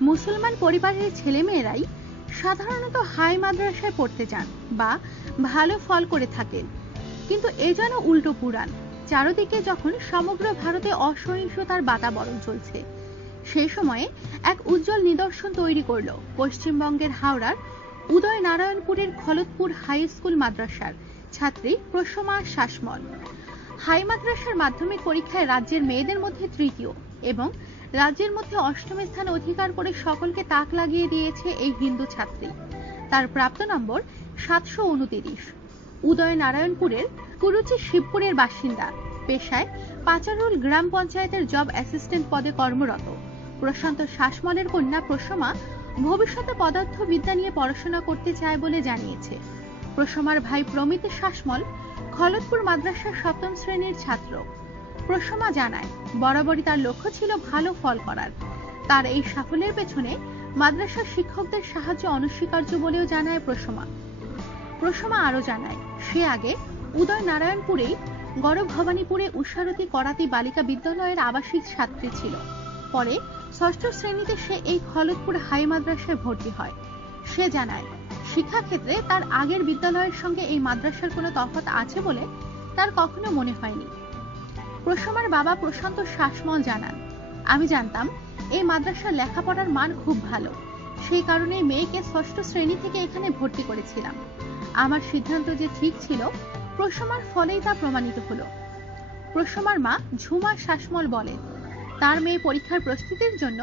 মুসলমান পরিবারের ছেলেমেয়েরাই সাধারণত হাই মাদ্রাসায় পড়তে যান বা ভালো ফল করে থাকেন। কিন্তু এ যেন উল্টো পুরাণ। চারদিকে যখন সমগ্র ভারতে অসহিষ্ণুতার বাতাবরণ চলছে সেই সময়ে এক উজ্জ্বল নিদর্শন তৈরি করল পশ্চিমবঙ্গের হাওড়ার উদয় নারায়ণপুরের খলতপুর হাই স্কুল মাদ্রাসার ছাত্রী প্রসমা শাসমল। হাই মাদ্রাসার মাধ্যমিক পরীক্ষায় রাজ্যের মেয়েদের মধ্যে তৃতীয় এবং রাজ্যের মধ্যে অষ্টম স্থান অধিকার করে সকলকে তাক লাগিয়ে দিয়েছে এই হিন্দু ছাত্রী। তার প্রাপ্ত নম্বর সাতশো উনতিরিশ। উদয় নারায়ণপুরের কুরুচি শিবপুরের বাসিন্দা। পেশায় পাচারুল গ্রাম পঞ্চায়েতের জব অ্যাসিস্ট্যান্ট পদে কর্মরত। প্রশান্ত শাসমলের কন্যা প্রসমা ভবিষ্যতে পদার্থবিদ্যা নিয়ে পড়াশোনা করতে চায় বলে জানিয়েছে। প্রসমার ভাই প্রমিত শাসমল খলতপুর মাদ্রাসার সপ্তম শ্রেণির ছাত্র। প্রসমা জানায়, বরাবরই তার লক্ষ্য ছিল ভালো ফল করার। তার এই সাফল্যের পেছনে মাদ্রাসার শিক্ষকদের সাহায্য অনস্বীকার্য বলেও জানায় প্রসমা প্রসমা আরও জানায়, সে আগে উদয় নারায়ণপুরেই গড় ভবানীপুরে উষারতী করাতি বালিকা বিদ্যালয়ের আবাসিক ছাত্রী ছিল। পরে ষষ্ঠ শ্রেণীতে সে এই খলতপুর হাই মাদ্রাসায় ভর্তি হয়। সে জানায়, শিক্ষাক্ষেত্রে তার আগের বিদ্যালয়ের সঙ্গে এই মাদ্রাসার কোনো তফাৎ আছে বলে তার কখনো মনে হয়নি। প্রসমার বাবা প্রশান্ত শাসমল জানান, আমি জানতাম এই মাদ্রাসার লেখাপড়ার মান খুব ভালো। সেই কারণে মেয়েকে ষষ্ঠ শ্রেণি থেকে এখানে ভর্তি করেছিলাম। আমার সিদ্ধান্ত যে ঠিক ছিল, প্রসমার ফলেই তা প্রমাণিত হলো। প্রসমার মা ঝুমা শাসমল বলেন, তার মেয়ে পরীক্ষার প্রস্তুতির জন্য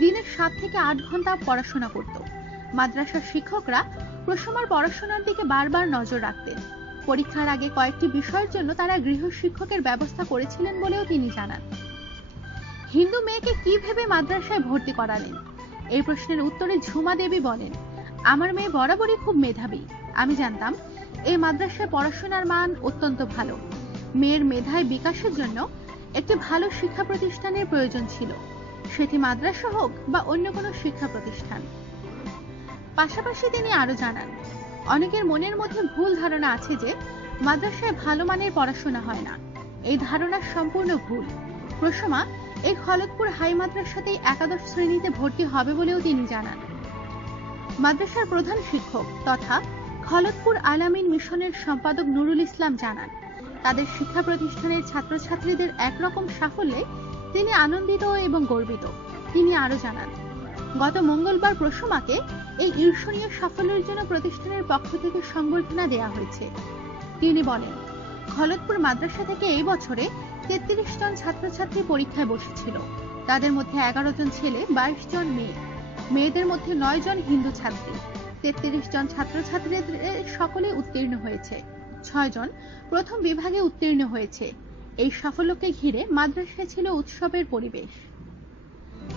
দিনের সাত থেকে আট ঘণ্টা পড়াশোনা করত। মাদ্রাসার শিক্ষকরা প্রসমার পড়াশোনার দিকে বারবার নজর রাখতেন। পরীক্ষার আগে কয়েকটি বিষয়ের জন্য তারা গৃহ শিক্ষকের ব্যবস্থা করেছিলেন বলেও তিনি জানান। হিন্দু মেয়েকে কি ভেবে মাদ্রাসায় ভর্তি করালেন? এই প্রশ্নের উত্তরে ঝুমা দেবী বলেন, আমার মেয়ে বরাবরই খুব মেধাবী। আমি জানতাম, এই মাদ্রাসায় পড়াশোনার মান অত্যন্ত ভালো। মেয়ের মেধায় বিকাশের জন্য একটি ভালো শিক্ষা প্রতিষ্ঠানের প্রয়োজন ছিল। সেটি মাদ্রাসা হোক বা অন্য কোনো শিক্ষা প্রতিষ্ঠান। পাশাপাশি তিনি আরও জানান অনেকের মনের মধ্যে ভুল ধারণা আছে যে মাদ্রাসায় ভালো মানের পড়াশোনা হয় না। এই ধারণা সম্পূর্ণ ভুল। প্রসমা, এই খলতপুর হাই মাদ্রাসাতেই একাদশ শ্রেণীতে ভর্তি হবে বলেও তিনি জানান। মাদ্রাসার প্রধান শিক্ষক তথা খলতপুর আলামিন মিশনের সম্পাদক নুরুল ইসলাম জানান, তাদের শিক্ষা প্রতিষ্ঠানের ছাত্রছাত্রীদের একরকম সাফল্যে তিনি আনন্দিত এবং গর্বিত। তিনি আরও জানান গত মঙ্গলবার প্রসমাকে এই ঈর্ষণীয় সাফল্যের জন্য প্রতিষ্ঠানের পক্ষ থেকে সংবর্ধনা দেওয়া হয়েছে। তিনি বলেন, খলতপুর মাদ্রাসা থেকে এই বছরে তেত্রিশ জন ছাত্রছাত্রী পরীক্ষায় বসেছিল। তাদের মধ্যে এগারো জন ছেলে, বাইশ জন মেয়ে। মেয়েদের মধ্যে নয় জন হিন্দু ছাত্রী। তেত্রিশ জন ছাত্রছাত্রীদের সকলে উত্তীর্ণ হয়েছে। ছয় জন প্রথম বিভাগে উত্তীর্ণ হয়েছে। এই সাফল্যকে ঘিরে মাদ্রাসায় ছিল উৎসবের পরিবেশ।